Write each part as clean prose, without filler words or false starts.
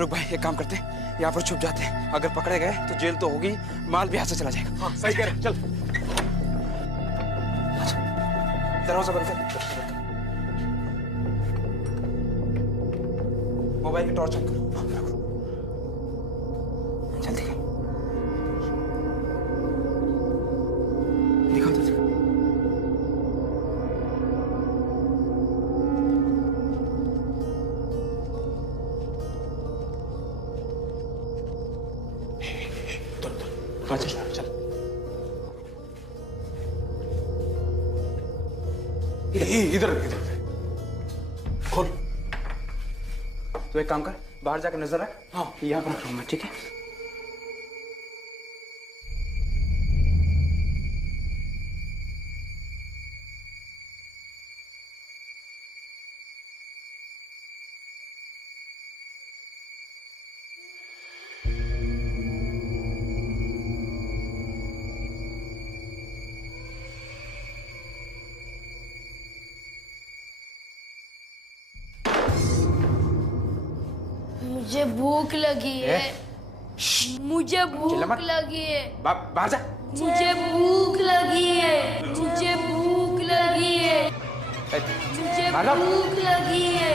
रुक भाई, एक काम करते हैं, यहाँ पर छुप जाते हैं। अगर पकड़े गए तो जेल तो होगी, माल भी हाथ से चला जाएगा। हाँ सही कह रहे, चल। दरवाजा बंद कर। मोबाइल की टॉर्च ऑन करो। जल्दी कर। दिखाओ तो दिखाओ। चल चल। इधर खोल। तो एक काम कर, बाहर जाकर नजर रख। हाँ यहाँ पर रखूंगा, ठीक है? मुझे भूख लगी है। मुझे भूख लगी है। बाहर जा। मुझे भूख लगी है। मुझे भूख लगी है। मुझे भूख लगी है।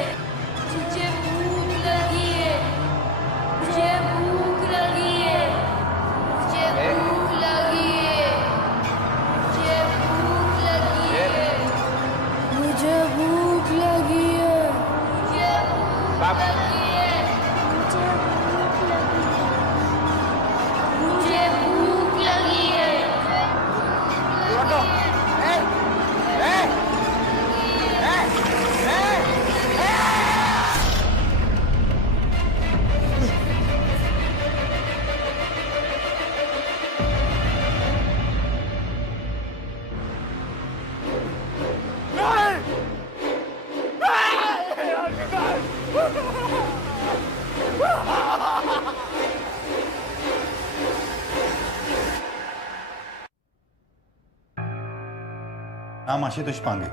मुझे भूख लगी है। मुझे भूख लगी है। मुझे भूख लगी है। मुझे भूख लगी है। मुझे भूख लगी है। मुझे भूख लगी है। नाम आशुतोष पांगे,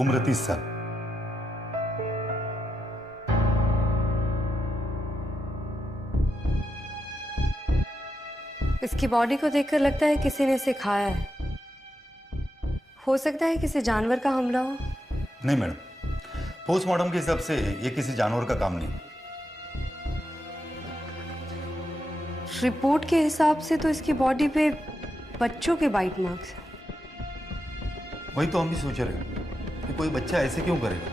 उम्र 30 साल। इसकी बॉडी को देखकर लगता है किसी ने इसे खाया है। हो सकता है किसी जानवर का हमला हो। नहीं मैडम, पोस्टमार्टम के हिसाब से ये किसी जानवर का काम नहीं। रिपोर्ट के हिसाब से तो इसकी बॉडी पे बच्चों के बाइट मार्क्स हैं। वही तो हम भी सोच रहे हैं कि कोई बच्चा ऐसे क्यों करेगा।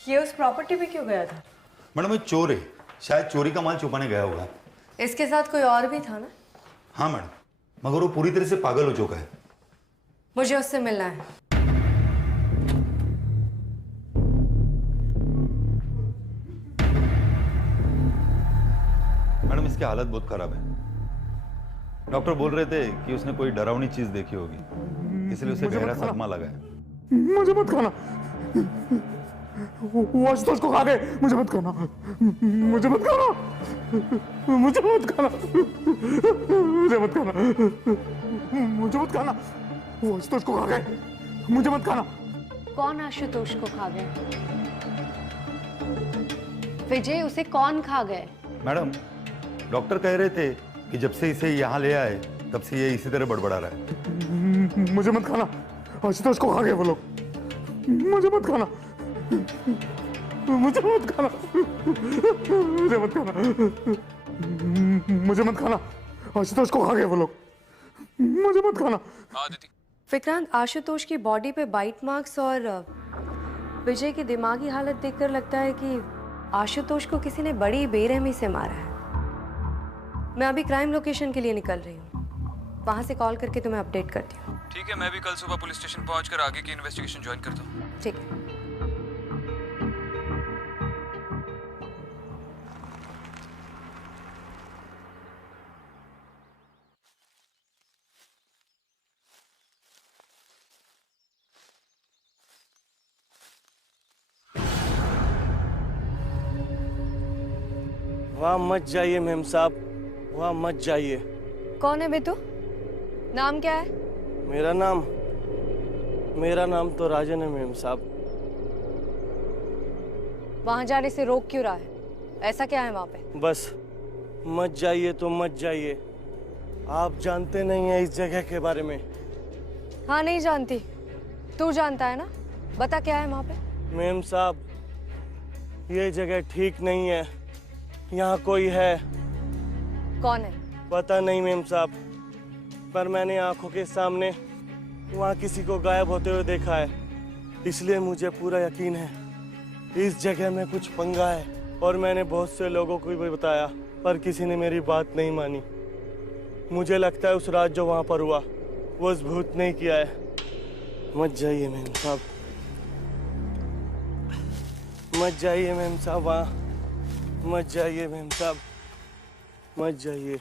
ये उस प्रॉपर्टी पे क्यों गया था? मैडम ये चोर है, शायद चोरी का माल छुपाने गया होगा। इसके साथ कोई और भी था ना? हाँ मैडम, मगर वो पूरी तरह से पागल हो चुका है। मुझे उससे मिलना है। मैडम इसकी हालत बहुत खराब है। डॉक्टर बोल रहे थे कि उसने कोई डरावनी चीज देखी होगी, इसलिए उसे गहरा सदमा लगा है। मुझे मत खाना, वो आशुतोष को खा गए। मुझे मत खाना, मुझे मत खाना, मुझे मत खाना, मुझे मत खाना, मुझे मत खाना। वो आशुतोष को खा गए। मुझे मत खाना। कौन आशुतोष को खा गए? विजय, उसे कौन खा गए? मैडम डॉक्टर कह रहे थे कि जब से इसे यहाँ ले आए तब से ये इसी तरह बड़बड़ा रहा है। मुझे मत खाना, आशुतोष को खा गए वो लोग। मुझे मत खाना, मुझे मत खाना, मुझे मत खाना, मुझे मत खाना। आशुतोष को खा गए वो लोग। मुझे मत खाना। विक्रांत, आशुतोष की बॉडी पे बाइट मार्क्स और विजय की दिमागी हालत देखकर लगता है कि आशुतोष को किसी ने बड़ी बेरहमी से मारा है। मैं अभी क्राइम लोकेशन के लिए निकल रही हूँ, वहां से कॉल करके तुम्हें अपडेट करती हूँ। ठीक है, मैं भी कल सुबह पुलिस स्टेशन पहुंचकर आगे की इन्वेस्टिगेशन ज्वाइन करता हूँ। ठीक है। वहाँ मत जाइए मेम साहब, वहाँ मत जाइए। कौन है बे तू? नाम क्या है? मेरा नाम मेरा नाम तो राजन है मेम साहब। वहां जाने से रोक क्यों रहा है? ऐसा क्या है वहां पे? बस मत जाइए तो मत जाइए। आप जानते नहीं हैं इस जगह के बारे में। हाँ नहीं जानती। तू जानता है ना? बता क्या है वहां पे? मेम साहब, ये जगह ठीक नहीं है। यहाँ कोई है। कौन है? पता नहीं मेम साहब, पर मैंने आंखों के सामने वहाँ किसी को गायब होते हुए देखा है। इसलिए मुझे पूरा यकीन है इस जगह में कुछ पंगा है। और मैंने बहुत से लोगों को भी बताया, पर किसी ने मेरी बात नहीं मानी। मुझे लगता है उस रात जो वहाँ पर हुआ वो उस भूत ने किया है। मत जाइए मेम साहब, मत जाइए मेम साहब, वहाँ मत जाइए मेम साहब, मत जाइए।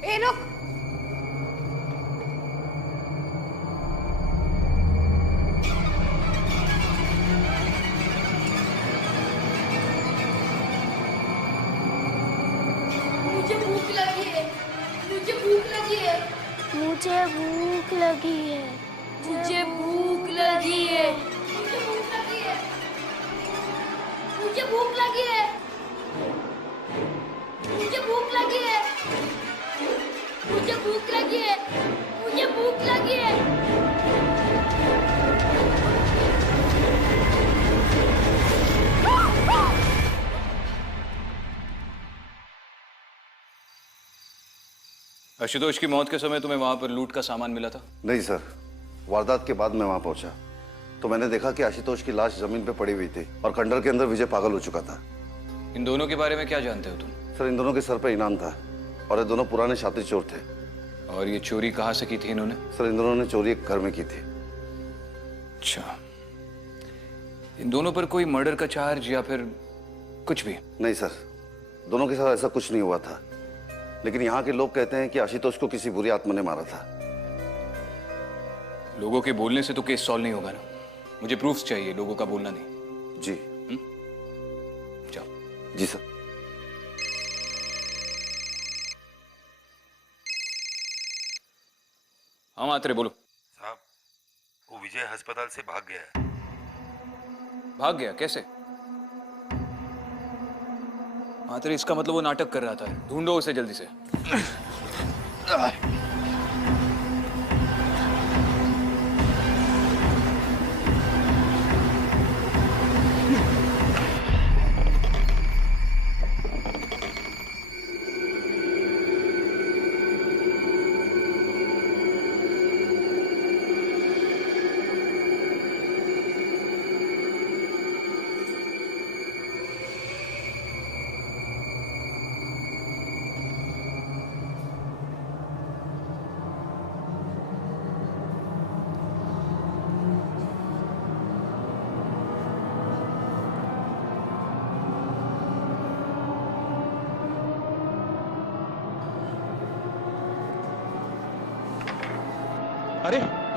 ए रुक! मुझे भूख लगी है। मुझे भूख लगी है। मुझे भूख लगी है। मुझे भूख लगी है। मुझे भूख लगी है। मुझे भूख लगी है। मुझे भूख लगी है। मुझे भूख लगी है। आशुतोष की मौत के समय तुम्हें वहां पर लूट का सामान मिला था? नहीं सर, वारदात के बाद मैं वहां पहुंचा तो मैंने देखा कि आशुतोष की लाश जमीन पे पड़ी हुई थी और खंडर के अंदर विजय पागल हो चुका था। इन दोनों के बारे में क्या जानते हो तुम? सर, इन दोनों के सर पे इनाम था और ये दोनों पुराने शातिर चोर थे। और ये चोरी कहाँ से की थी इन्होंने? सर, इन दोनों ने चोरी एक घर में की थी। अच्छा, इन दोनों पर कोई मर्डर का चार्ज या फिर कुछ भी? नहीं सर, दोनों के साथ ऐसा कुछ नहीं हुआ था, लेकिन यहाँ के लोग कहते हैं कि आशुतोष को किसी बुरी आत्मा ने मारा था। लोगों के बोलने से तो केस सॉल्व नहीं होगा ना। मुझे प्रूफ्स चाहिए, लोगों का बोलना नहीं। जी। जाओ। जी सर। हाँ मात्रे, बोलो। साहब, वो विजय अस्पताल से भाग गया है। भाग गया? कैसे? मात्रे, इसका मतलब वो नाटक कर रहा था। ढूंढो उसे जल्दी से।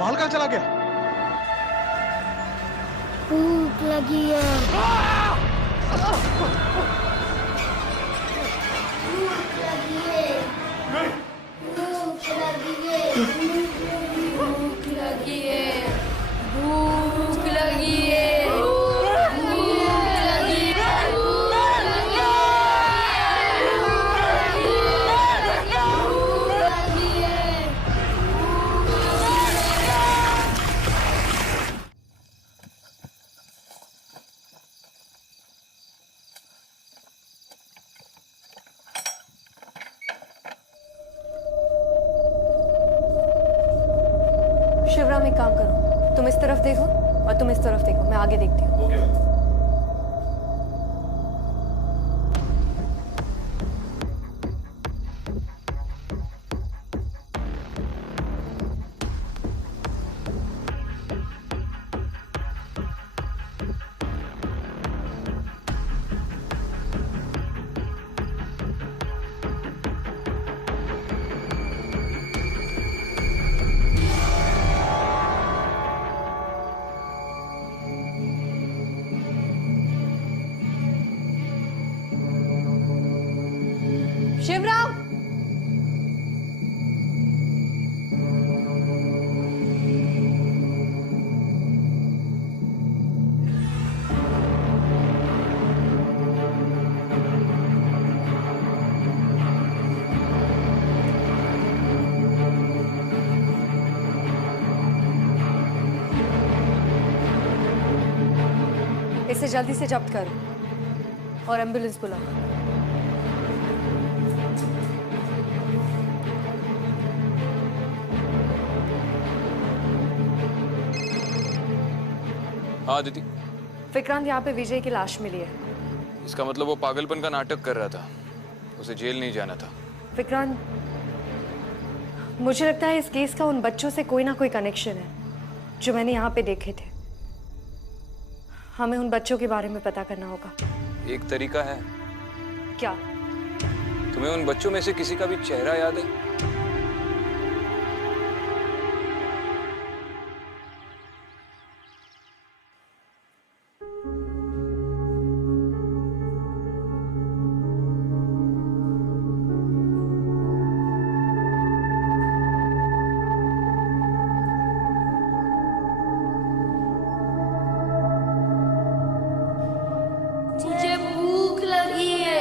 बाहर कहाँ चला गया? भूख लगी है। भूख लगी है। भूख लगी है। भूख लगी है। भूख लगी है। शिवराम, एक काम करो, तुम इस तरफ देखो और तुम इस तरफ देखो, मैं आगे देखती हूँ। शिवराम, इसे जल्दी से जब्त करो और एम्बुलेंस बुलाओ। हाँ दीदी। विक्रांत, यहाँ पे विजय की लाश मिली है। इसका मतलब वो पागलपन का नाटक कर रहा था, उसे जेल नहीं जाना था। विक्रांत, मुझे लगता है इस केस का उन बच्चों से कोई ना कोई कनेक्शन है जो मैंने यहाँ पे देखे थे। हमें उन बच्चों के बारे में पता करना होगा। एक तरीका है। क्या? तुम्हें उन बच्चों में से किसी का भी चेहरा याद है? मुझे भूख लगी है।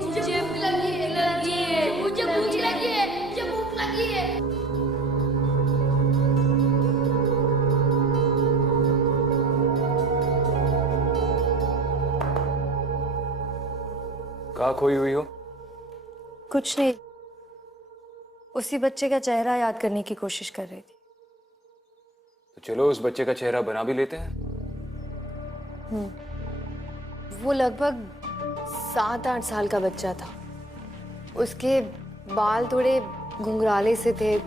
मुझे भूख लगी है। मुझे भूख लगी है। मुझे भूख लगी है। कहाँ खोई हुई हो? कुछ नहीं, उसी बच्चे का चेहरा याद करने की कोशिश कर रही थी। तो चलो उस बच्चे का चेहरा बना भी लेते हैं। वो लगभग 7-8 साल का बच्चा था। उसके बाल थोड़े घुंघराले से थे।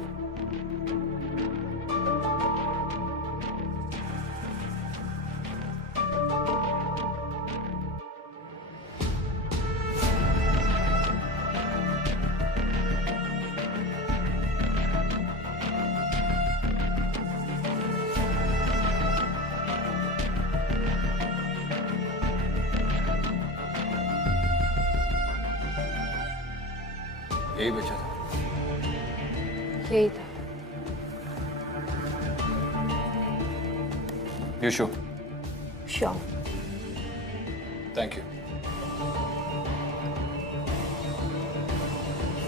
यही बच्चा था। यही था। You sure? Sure. Thank you.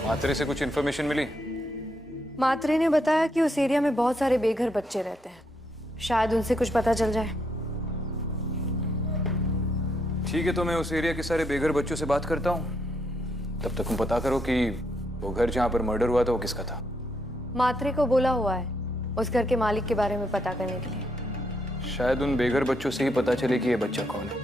मात्रे से कुछ इन्फॉर्मेशन मिली? मात्रे ने बताया कि उस एरिया में बहुत सारे बेघर बच्चे रहते हैं। शायद उनसे कुछ पता चल जाए। ठीक है, तो मैं उस एरिया के सारे बेघर बच्चों से बात करता हूँ। तब तक तुम पता करो कि वो घर जहाँ पर मर्डर हुआ था वो किसका था। मात्रे को बोला हुआ है उस घर के मालिक के बारे में पता करने के लिए। शायद उन बेघर बच्चों से ही पता चले कि ये बच्चा कौन है।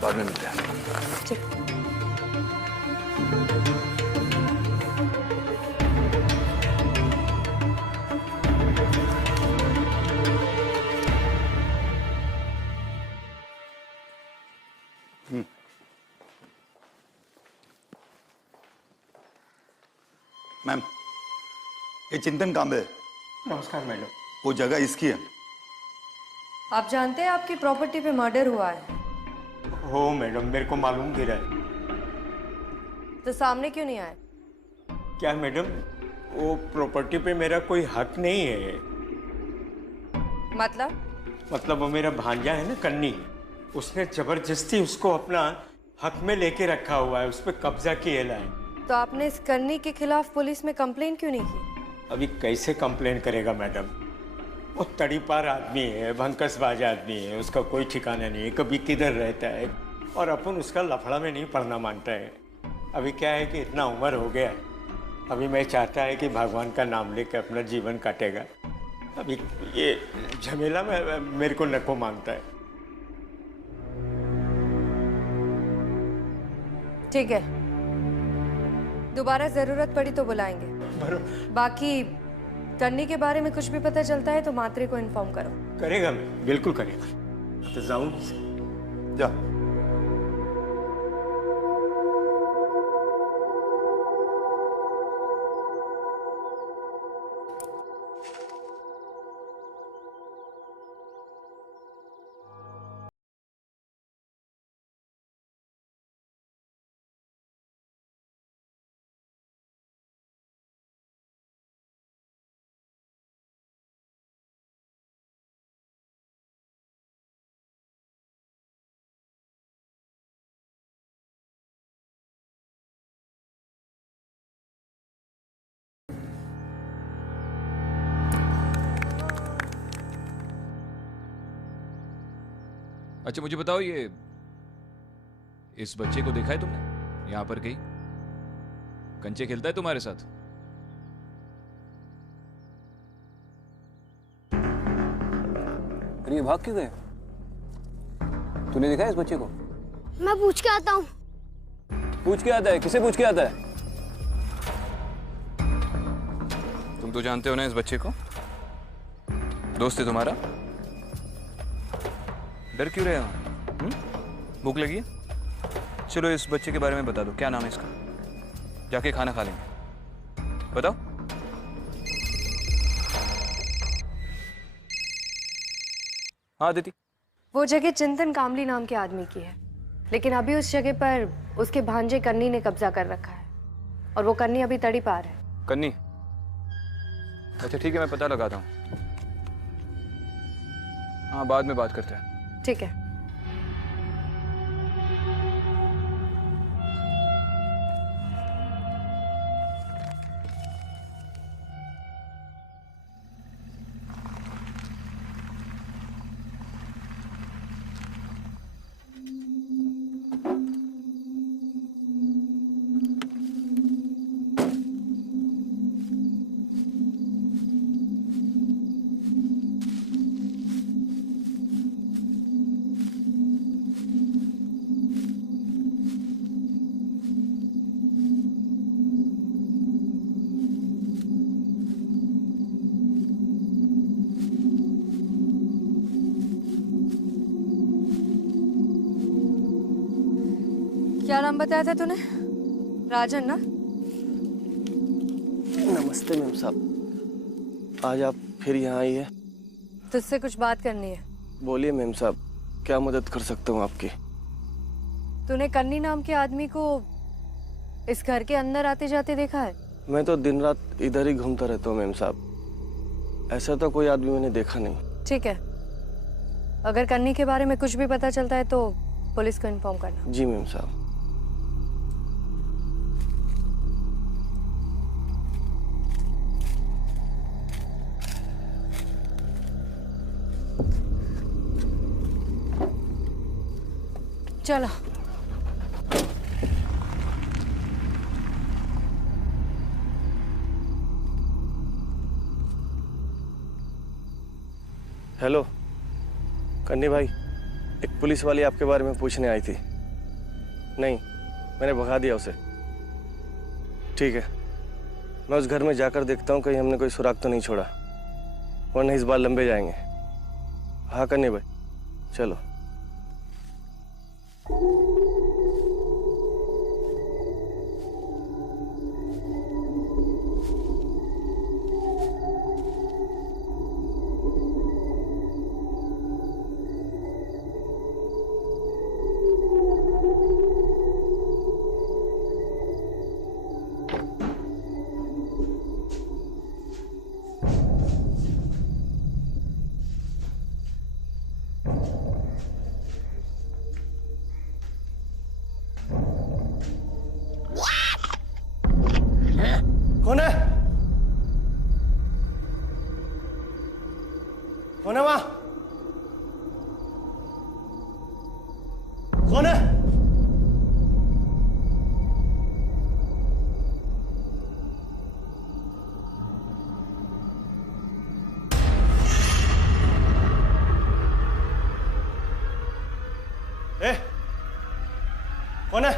बाद में मिलते हैं। ठीक। मैम, ये चिंतन कांबे, नमस्कार मैडम। वो जगह इसकी है। आप जानते हैं आपकी प्रॉपर्टी पे मर्डर हुआ है, हो मैडम, मेरे को मालूम भी रहा। तो सामने क्यों नहीं आए? क्या मैडम, वो प्रॉपर्टी पे मेरा कोई हक नहीं है। मतलब वो मेरा भांजा है ना कन्नी, उसने जबरदस्ती उसको अपना हक में लेके रखा हुआ है, उस पर कब्जा किया है। तो आपने इस कन्नी के खिलाफ पुलिस में कंप्लेन क्यों नहीं की? अभी कैसे कंप्लेन करेगा मैडम, वो तड़ीपार आदमी है, भंकसबाज आदमी है, उसका कोई ठिकाना नहीं है, कभी किधर रहता है, और अपन उसका लफड़ा में नहीं पड़ना मानता है। अभी क्या है कि इतना उम्र हो गया, अभी मैं चाहता है कि भगवान का नाम लेकर अपना जीवन काटेगा। अभी ये झमेला में मेरे को नको मांगता है। ठीक है, दोबारा जरूरत पड़ी तो बुलाएंगे। बाकी कन्नी के बारे में कुछ भी पता चलता है तो मात्रे को इन्फॉर्म करो। करेगा, मैं बिल्कुल करेगा। तो जाऊं? जा। अच्छा मुझे बताओ, ये इस बच्चे को देखा है तुमने यहां पर कहीं? कंचे खेलता है तुम्हारे साथ? अरे ये भाग क्यों गए? तूने देखा है इस बच्चे को? मैं पूछ के आता हूँ। पूछ के आता है? किसे पूछ के आता है? तुम तो जानते हो ना इस बच्चे को, दोस्त है तुम्हारा। डर क्यों रहे हो? भूख लगी है? चलो इस बच्चे के बारे में बता दो, क्या नाम है इसका? जाके खाना खा लेंगे। बताओ। हाँ दीदी। वो जगह चिंतन कामली नाम के आदमी की है, लेकिन अभी उस जगह पर उसके भांजे कन्नी ने कब्जा कर रखा है, और वो कन्नी अभी तड़ी पार है। कन्नी? अच्छा ठीक है, मैं पता लगाता हूँ। हाँ बाद में बात करते हैं। ठीक है। क्या नाम बताया था तूने? राजन ना? नमस्ते मेम साहब, आज आप फिर यहाँ आई है? तुझसे कुछ बात करनी है। बोलिए मेम साहब, क्या मदद कर सकता हूँ आपकी? तूने कन्नी नाम के आदमी को इस घर के अंदर आते जाते देखा है? मैं तो दिन रात इधर ही घूमता रहता हूँ मेम साहब, ऐसा तो कोई आदमी मैंने देखा नहीं। ठीक है, अगर कन्नी के बारे में कुछ भी पता चलता है तो पुलिस को इन्फॉर्म करना। जी मेम साहब। चलो। हेलो कन्नी भाई, एक पुलिस वाली आपके बारे में पूछने आई थी। नहीं, मैंने भगा दिया उसे। ठीक है, मैं उस घर में जाकर देखता हूँ कहीं हमने कोई सुराग तो नहीं छोड़ा, वरना इस बार लंबे जाएंगे। हाँ कन्नी भाई, चलो। कौन है?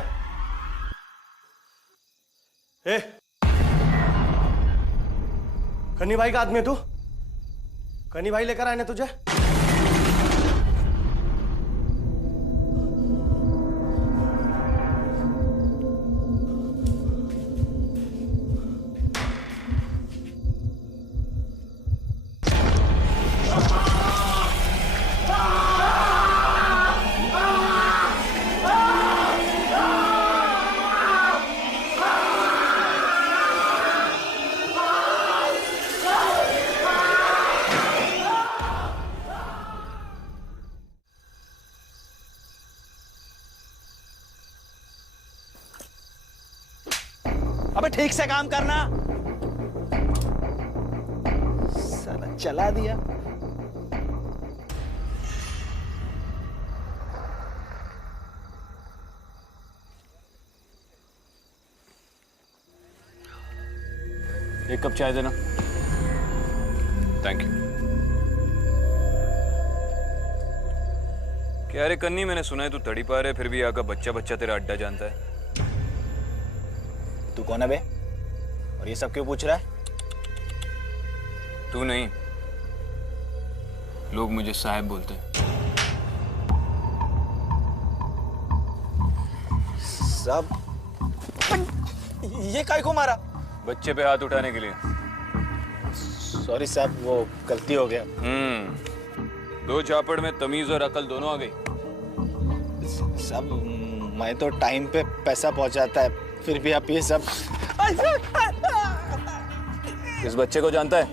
ए, कन्नी भाई का आदमी है तू? कन्नी भाई लेकर आए ना तुझे? अबे ठीक से काम करना। साला चला दिया। एक कप चाय देना। Thank you. क्या रे कन्नी, मैंने सुना है तू तड़ी पा रहे फिर भी आका बच्चा बच्चा तेरा अड्डा जानता है। तू कौन है बे? और ये सब क्यों पूछ रहा है? तू नहीं, लोग मुझे साहब बोलते हैं। सब ये काय को मारा? बच्चे पे हाथ उठाने के लिए। सॉरी साहब, वो गलती हो गया। दो चापड़ में तमीज और अकल दोनों आ गई। सब मैं तो टाइम पे पैसा पहुंचाता है, फिर भी आप ये सब। इस बच्चे को जानता है?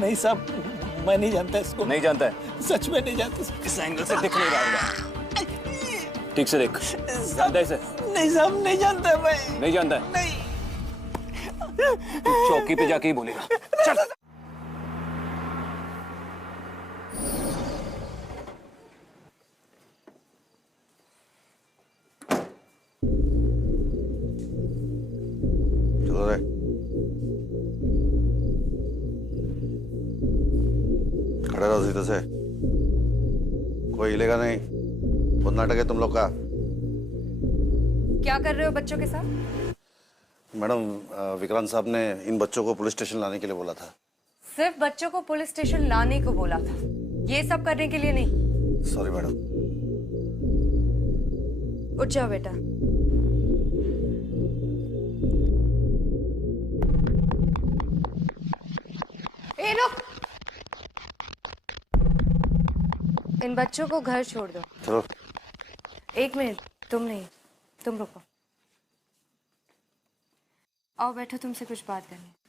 नहीं साहब, मैं नहीं जानता इसको। नहीं जानता है? सच में नहीं जानता। इस एंगल से दिख नहीं रहा होगा। ठीक से देख। जानता है इसे? नहीं साहब, नहीं जानता मैं। नहीं जानता है? नहीं। तू चौकी पे जाके ही बोलेगा। चल। चलो रे, खड़े रहो सीधे से, कोई हिलेगा नहीं। बहुत नाटक है तुम लोग का। क्या कर रहे हो बच्चों के साथ? मैडम, विक्रांत साहब ने इन बच्चों को पुलिस स्टेशन लाने के लिए बोला था। सिर्फ बच्चों को पुलिस स्टेशन लाने को बोला था, ये सब करने के लिए नहीं। Sorry madam. उठ जाओ बेटा। ए रुक, इन बच्चों को घर छोड़ दो। चलो। एक मिनट, तुम नहीं, तुम रुको। आओ बैठो, तुमसे कुछ बात करनी है।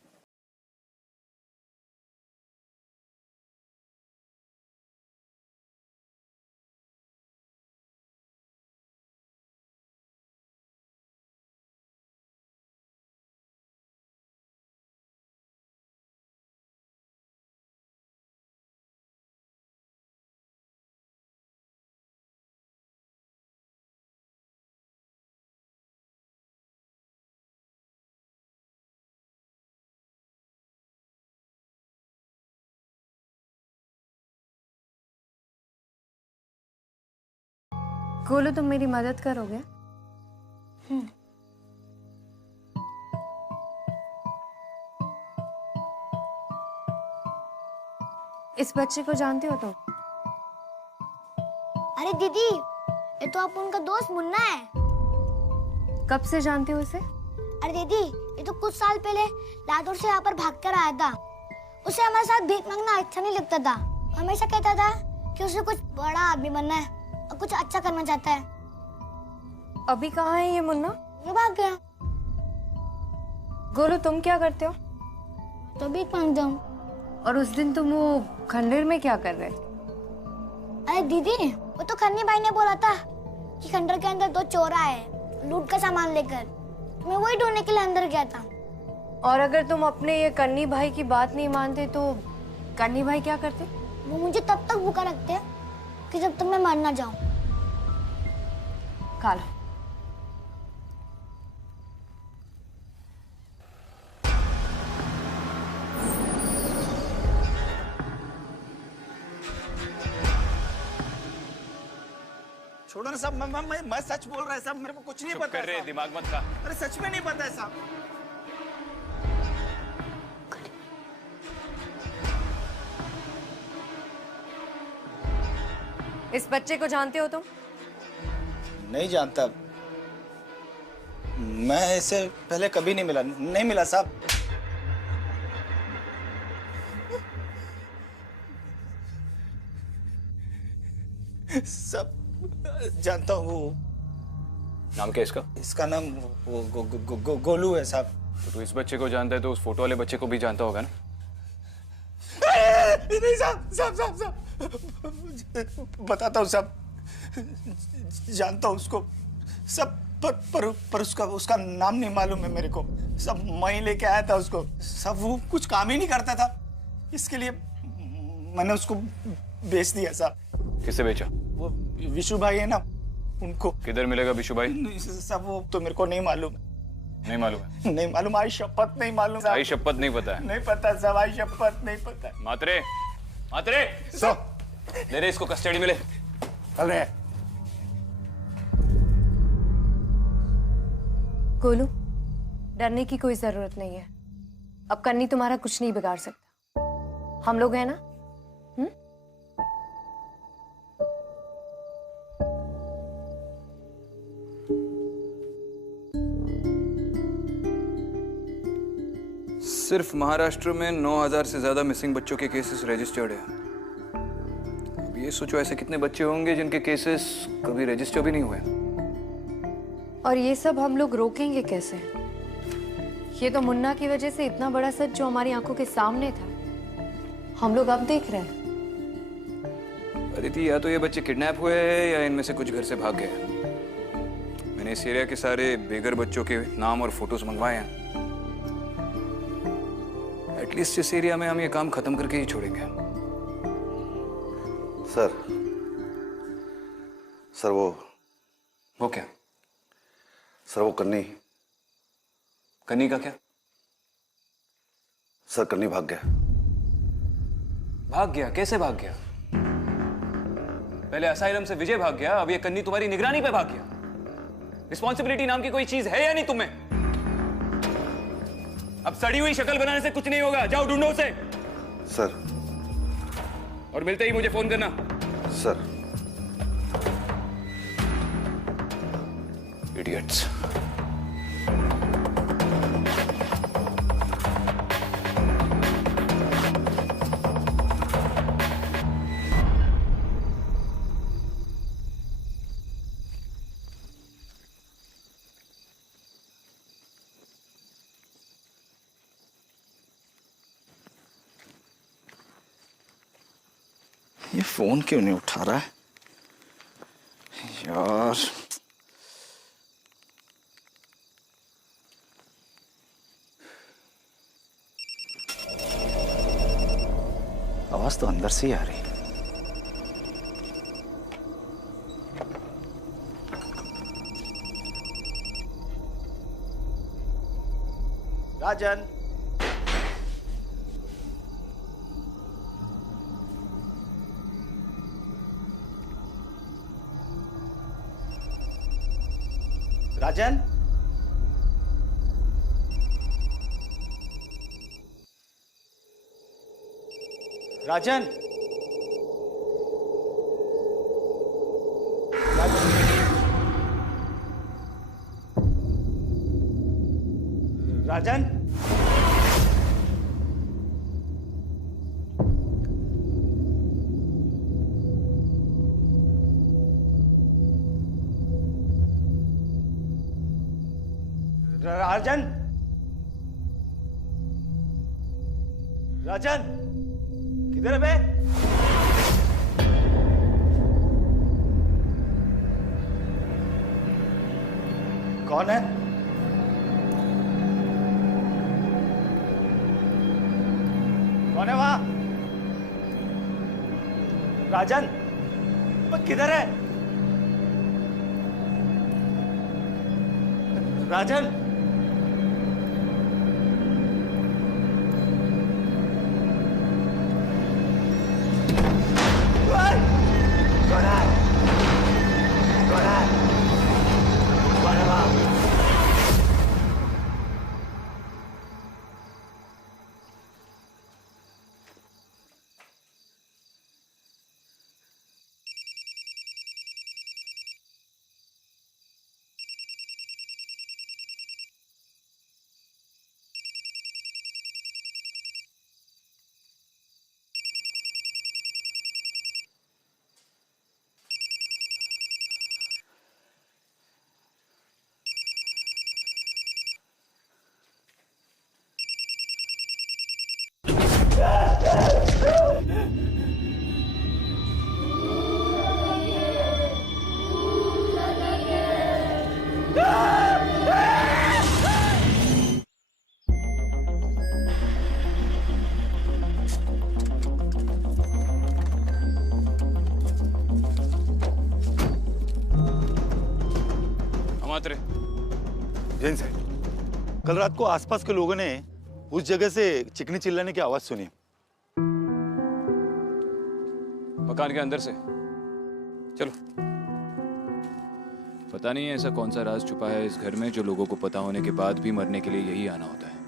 गोलू, तुम मेरी मदद करोगे? इस बच्चे को जानते हो तुम? अरे दीदी, ये तो आप उनका दोस्त मुन्ना है। कब से जानते हो उसे? अरे दीदी, ये तो कुछ साल पहले लातूर से यहाँ पर भाग कर आया था। उसे हमारे साथ भीख मांगना अच्छा नहीं लगता था। हमेशा कहता था कि उसे कुछ बड़ा आदमी बनना है और कुछ अच्छा करना चाहता है। अभी कहाँ है ये मुन्ना? ये भाग गया। गोलू, तुम क्या करते हो? तो भीख मांगता हूँ। और उस दिन तुम वो खंडर में क्या कर रहे? अरे दीदी, वो तो खन्नी भाई ने बोला था कि खंडर के अंदर 2 चोर आए लूट का सामान लेकर। मैं वही ढूंढने के लिए अंदर गया था। और अगर तुम अपने ये कन्नी भाई की बात नहीं मानते तो कन्नी भाई क्या करते? वो मुझे तब तक भूखा रखते कि जब तक मैं मर ना जाऊं। खा लो। छोड़ छोड़ो ना साहब, मैं सच बोल रहा है साहब, मेरे को कुछ नहीं पता कर रहे, है साहब। दिमाग मत खा। अरे सच में नहीं पता है साहब। इस बच्चे को जानते हो तुम? नहीं जानता, मैं इसे पहले कभी नहीं मिला साहब। सब जानता हूँ। वो नाम क्या है इसका? इसका नाम गोलू है साहब। तो तू इस बच्चे को जानता है तो उस फोटो वाले बच्चे को भी जानता होगा ना? नहीं साहब, बताता हूँ साहब, जानता हूँ उसको सब, पर उसका नाम नहीं मालूम है मेरे को। सब मैं लेके आया था उसको, सब वो कुछ काम ही नहीं करता था, इसके लिए मैंने उसको बेच दिया साहब। किससे बेचा? वो विशु भाई है ना, उनको। किधर मिलेगा विशु भाई? सब वो तो मेरे को नहीं मालूम। नहीं मालूम है? नहीं मालूम, आई शपथ नहीं मालूम साहब। आई शपथ नहीं पता है? नहीं पता साहब, आई शपथ नहीं पता। मात्रे ले रे इसको, कस्टडी में ले। चल रहे। गोलू, डरने की कोई जरूरत नहीं है। अब कन्नी तुम्हारा कुछ नहीं बिगाड़ सकता। हम लोग हैं ना? सिर्फ महाराष्ट्र में 9,000 से ज्यादा मिसिंग बच्चों के केसेस रजिस्टर्ड है। अब ये सोचो ऐसे कितने बच्चे होंगे जिनके केसेस कभी रजिस्टर भी नहीं हुए। और ये सब हम लोग रोकेंगे कैसे? ये तो मुन्ना की वजह से इतना बड़ा सच जो हमारी आंखों के सामने था, हम लोग अब देख रहे हैं। अदिति, या तो ये बच्चे किडनैप हुए हैं या इनमें से कुछ घर से भाग गए। मैंने इस एरिया के सारे बेघर बच्चों के नाम और फोटोज मंगवाए हैं। एटलीस्ट इस एरिया में हम ये काम खत्म करके ही छोड़ेंगे। सर वो क्या? सर वो कन्नी का क्या? सर कन्नी भाग गया। भाग गया? कैसे भाग गया? पहले असाइलम से विजय भाग गया, अब ये कन्नी तुम्हारी निगरानी पे भाग गया। रिस्पॉन्सिबिलिटी नाम की कोई चीज है या नहीं तुम्हें? अब सड़ी हुई शक्ल बनाने से कुछ नहीं होगा, जाओ ढूंढो उसे। सर। और मिलते ही मुझे फोन करना। सर। इडियट्स। ये फोन क्यों नहीं उठा रहा है यार? आवाज तो अंदर से ही आ रही। राजन, राजन, राजन, राजन, राजन, राजन, किधर है बे? कौन है? कौन है वहां? राजन, किधर है? राजन, कौन है? जैन साहब, कल रात को आसपास के लोगों ने उस जगह से चिकनी चिल्लाने की आवाज सुनी। मकान के अंदर से। चलो। पता नहीं ऐसा कौन सा राज छुपा है इस घर में जो लोगों को पता होने के बाद भी मरने के लिए यही आना होता है।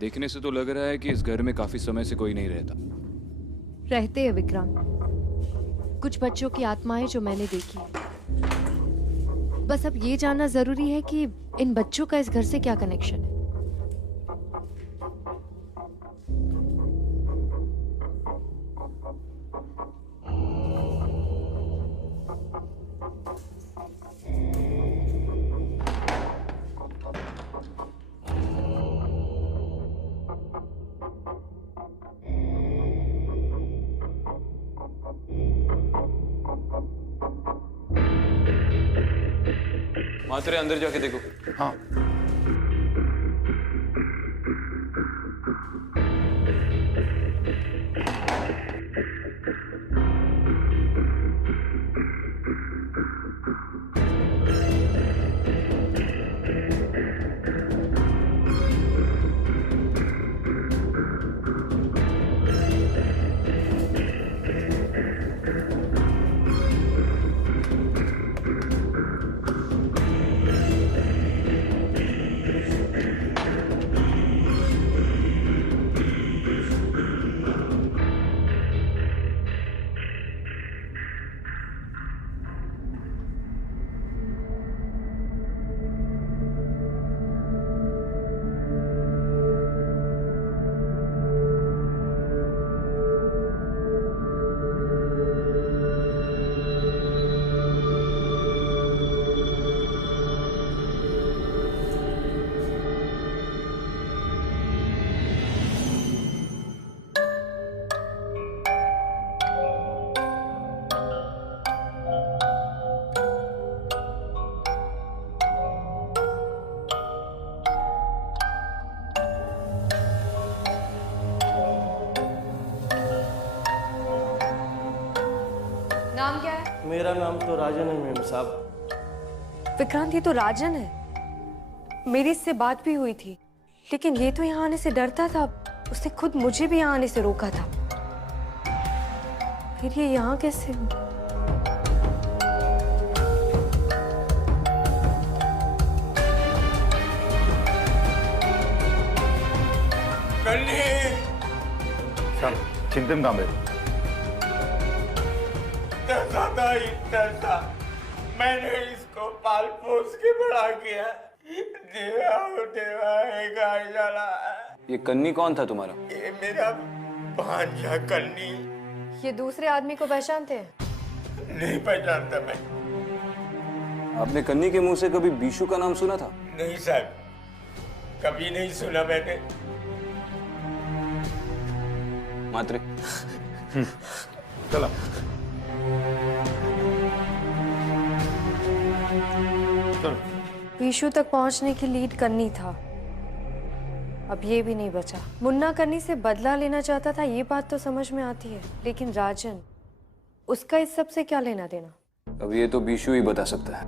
देखने से तो लग रहा है कि इस घर में काफी समय से कोई नहीं रहता। रहते हैं विक्रांत, कुछ बच्चों की आत्माएं जो मैंने देखी। बस अब ये जानना जरूरी है कि इन बच्चों का इस घर से क्या कनेक्शन है। मात्रे अंदर जाके देखो। हाँ। नाम क्या है? मेरा नाम तो राजन है मेम साहब। विक्रांत, ये तो राजन है। मेरी इससे बात भी हुई थी, लेकिन ये तो यहाँ आने से डरता था। उसने खुद मुझे भी यहाँ आने से रोका था। फिर ये यहाँ कैसे? चिंतन काम है। इतना मैंने इसको पाल पोस के बड़ा किया। देवा है गाय जला। ये कन्नी कौन था तुम्हारा? ये मेरा भांजा कन्नी। ये दूसरे आदमी को पहचानते हैं? नहीं पहचानता मैं। आपने कन्नी के मुंह से कभी बीशु का नाम सुना था? नहीं साहब, कभी नहीं सुना मैंने। मात्रे चला। बीशु तक पहुंचने की लीड करनी था। अब ये भी नहीं बचा। मुन्ना करनी से बदला लेना चाहता था, ये बात तो समझ में आती है, लेकिन राजन, उसका इस सब से क्या लेना देना? अब ये तो बीशु ही बता सकता है।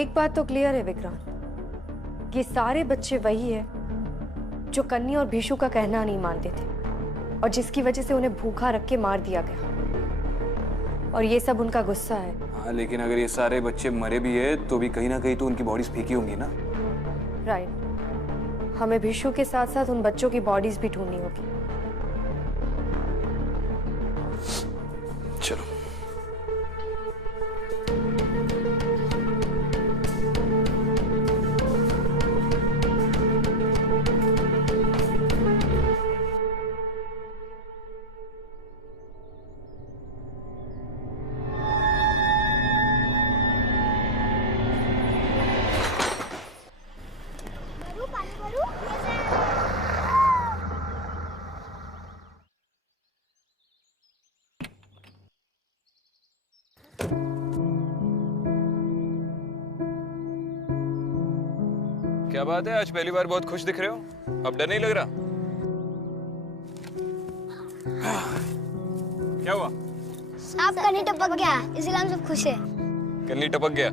एक बात तो क्लियर है विक्रांत, ये सारे बच्चे वही है जो कन्नी और बीशु का कहना नहीं मानते थे और जिसकी वजह से उन्हें भूखा रख के मार दिया गया। और ये सब उनका गुस्सा है। हाँ, लेकिन अगर ये सारे बच्चे मरे भी है तो भी कहीं ना कहीं तो उनकी बॉडीज फेंकी होंगी ना। राइट, हमें बीशु के साथ साथ उन बच्चों की बॉडीज भी ढूंढनी होगी। चलो। क्या बात है, आज पहली बार बहुत खुश दिख रहे हो। अब डर नहीं लग रहा? क्या हुआ? सांप कहीं टपक गया, इसलिए हम सब खुश हैं। कन्नी टपक गया?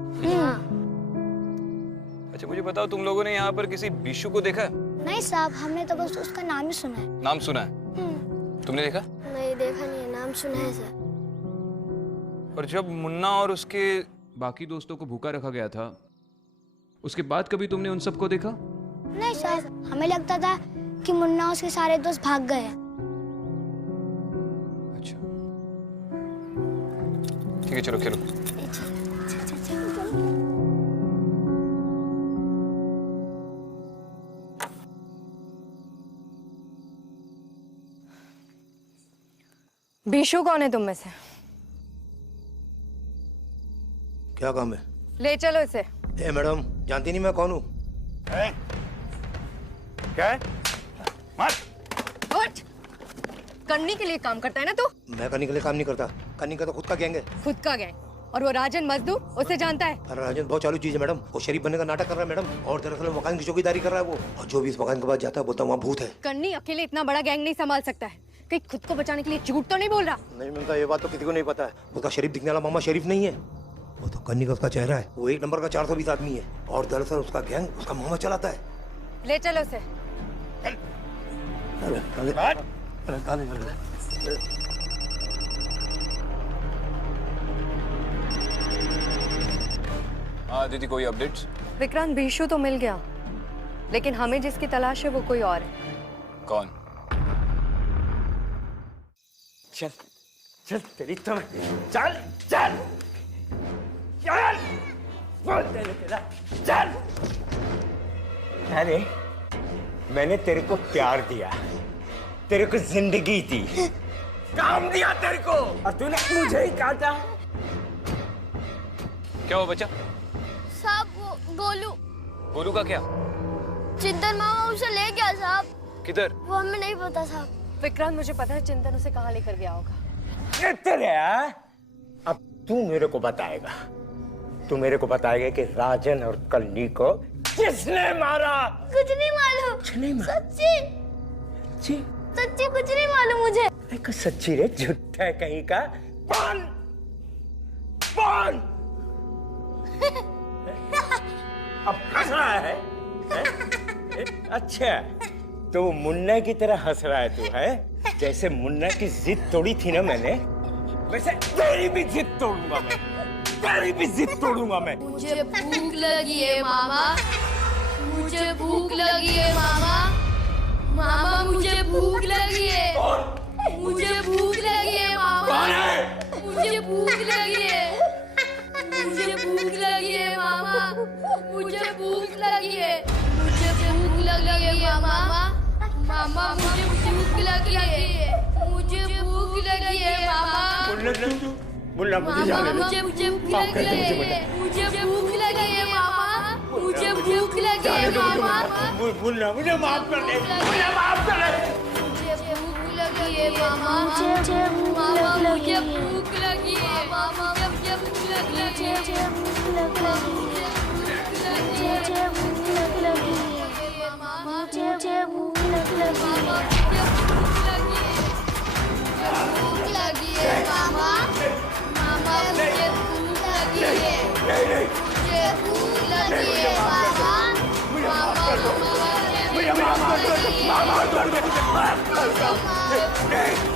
अच्छा मुझे बताओ, तुम लोगों ने यहाँ पर किसी बिशु को देखा है? नहीं साहब, हमने तो बस उसका नाम ही सुना है। नाम सुना है? तुमने देखा? नहीं देखा नहीं है, नाम सुना है सर। और जब मुन्ना और उसके बाकी दोस्तों को भूखा रखा गया था, उसके बाद कभी तुमने उन सबको देखा? नहीं सर, हमें लगता था कि मुन्ना उसके सारे दोस्त भाग गए। अच्छा ठीक है, चलो खेलो। बीशु कौन है तुम में से? क्या काम है? ले चलो इसे। ए मैडम, जानती नहीं मैं कौन हूँ? क्या है? मार। उठ। करनी के लिए काम करता है ना तू? मैं करने के लिए काम नहीं करता, करने का तो खुद का गैंग है। खुद का गैंग? और वो राजन मजदूर, उसे जानता है? अरे राजन बहुत चालू चीज है मैडम, वो शरीफ बनने का नाटक कर रहा है मैडम, और दरअसल मकान की चौकीदारी कर रहा है वो। और जो भी इस मकान के बाद जाता है बोलता है वहाँ भूत है। करनी अकेले इतना बड़ा गैंग नहीं संभाल सकता है, कहीं खुद को बचाने के लिए झूठ तो नहीं बोल रहा? नहीं मिलता, ये बात तो किसी को नहीं पता है। बोलता शरीफ दिखने वाला मामा शरीफ नहीं है, वो तो कन्नी का उसका चेहरा है। वो 1 नंबर का 420 आदमी है, और दरअसल उसका गैंग उसका मामा चलाता है। ले चलो उसे। हाँ दीदी, कोई अपडेट्स? विक्रांत, बीशु तो मिल गया, लेकिन हमें जिसकी तलाश है वो कोई और है। कौन? चल चल तेरी तो चल चल चल बोल तेरा चल। अरे मैंने तेरे को प्यार दिया, तेरे को जिंदगी दी, काम दिया तेरे को, और तूने मुझे ही काटा। क्या हुआ बच्चा? साहब वो गोलू। गोलू का क्या? चिंतन मामा उसे ले गया साहब। किधर? वो हमें नहीं पता साहब। विक्रांत, मुझे पता है चिंतन उसे कहाँ लेकर गया होगा। अब तू मेरे को बताएगा, तू मेरे को बताएगा कि राजन और कन्नी को किसने मारा। कुछ नहीं मालूम। कुछ नहीं मालूम? सच्ची सच्ची सच्ची कुछ नहीं मालूम मुझे। एक सच्ची रे, झूठा है कहीं का। बोल बोल। अब हंस रहा है? अच्छा, तो मुन्ना की तरह हंस रहा है तू, है? जैसे मुन्ना की जिद तोड़ी थी ना मैंने, वैसे तेरी भी जिद तोड़ूंगा मैं, तेरी भी जिद तोड़ूंगा मैं। मुझे भूख लगी है मामा, मुझे भूख लगी है मामा, मामा मुझे भूख लगी है, मुझे भूख लगी है मामा, मुझे भूख लगी है, मुझे भूख लगी है मामा, मुझे भूख लगी है, मुझे भूख लगी है मामा, मामा मुझे भूख लगी है, मुझे भूख लगी है मामा, मुन्ना मुझे जाने दे। मुझे भूख लगी है, मुझे भूख लगी है मामा, मुझे भूख लगी है मामा, मुन्ना मुझे माफ कर दे, मुझे माफ कर दे। मुझे भूख लगी है मामा, मुझे भूख लगी है मामा, मुझे भूख लगी है, मुझे भूख लगी है मामा, मुझे भूख लगी है मामा, भूख लगी है मामा, मामा मुझे भूख लगी है, मुझे भूख लगी है मामा, मामा मुझे भूख लगी है।